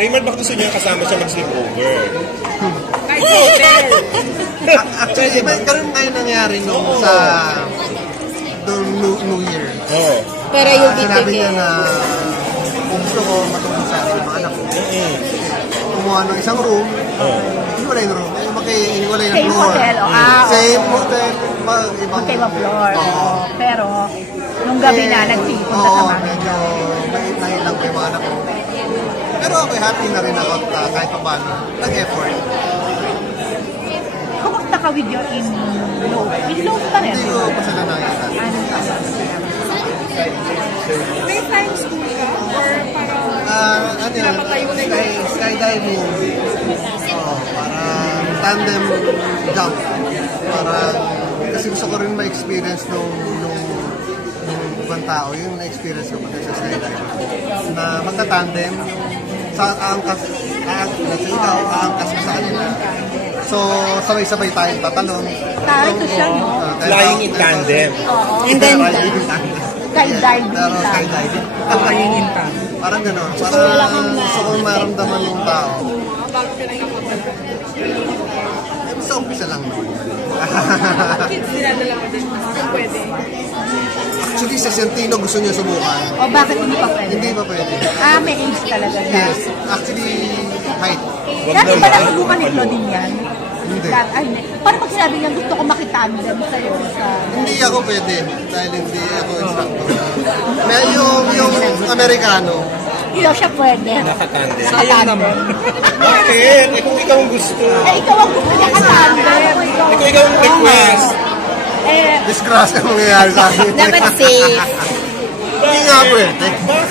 Raymond, baka gusto niya kasama siya mag-sleepover. Kahit hotel. Actually, ganun ngayon nangyari nung sa New Year. Oo. Pero you'll be Sinabi niya taking. na kung gusto ko matulog sa akin ng mga anak ko. Kumuha ng isang room. Iniwalay ng room. Iniwalay ng Same floor. hotel. Same hotel. Magkaibang floor. Pero, nung gabi na, nagsipunta sa mga. Medyo mahit lang ko yung mga anak ko. Pero okay, happy na rin ako kahit pa paano. Nag-effort. Kumusta ka with your in-law? In-law pa rin? Hindi ko pa sila nakikita. May flying school ka? Or parang skydiving. Parang tandem jump. Parang, kasi gusto ko rin ma-experience nung ibang tao, yung na-experience ko pag sa skydiving. Na magka-tandem, aangkas ka sa kanila. So, sabay-sabay tayong tatalon. Tarito siya, no? Flying in tandem. And then, skydiving. skydiving. flying in tandem. Parang gano'n. Parang gusto kong maramdaman ng tao. Bago pinag-akapan. Sa umpisa lang naman. Kids dinadala mo din. Kung pwede. Actually, sa Santino gusto niya subukan. O bakit hindi pa pwede? Hindi pa pwede. May age talaga siya. Yes. Actually, height. Dati ba nasubukan ni Claudine yan? Hindi. Hindi. Paano pag sinabi niya gusto ko makitandem sa'yo sa... Hindi ako pwede. Dahil hindi ako instructor. May yung Amerikano. Hindi daw siya pwede. Nakatandem. Sayang naman. Bakit? Kung ikaw ang gusto. Ikaw ang gusto niya katandem. Ikaw ang request. Disgrace ang mangyayari sa akin. Dapat safe. Hindi nga pwede.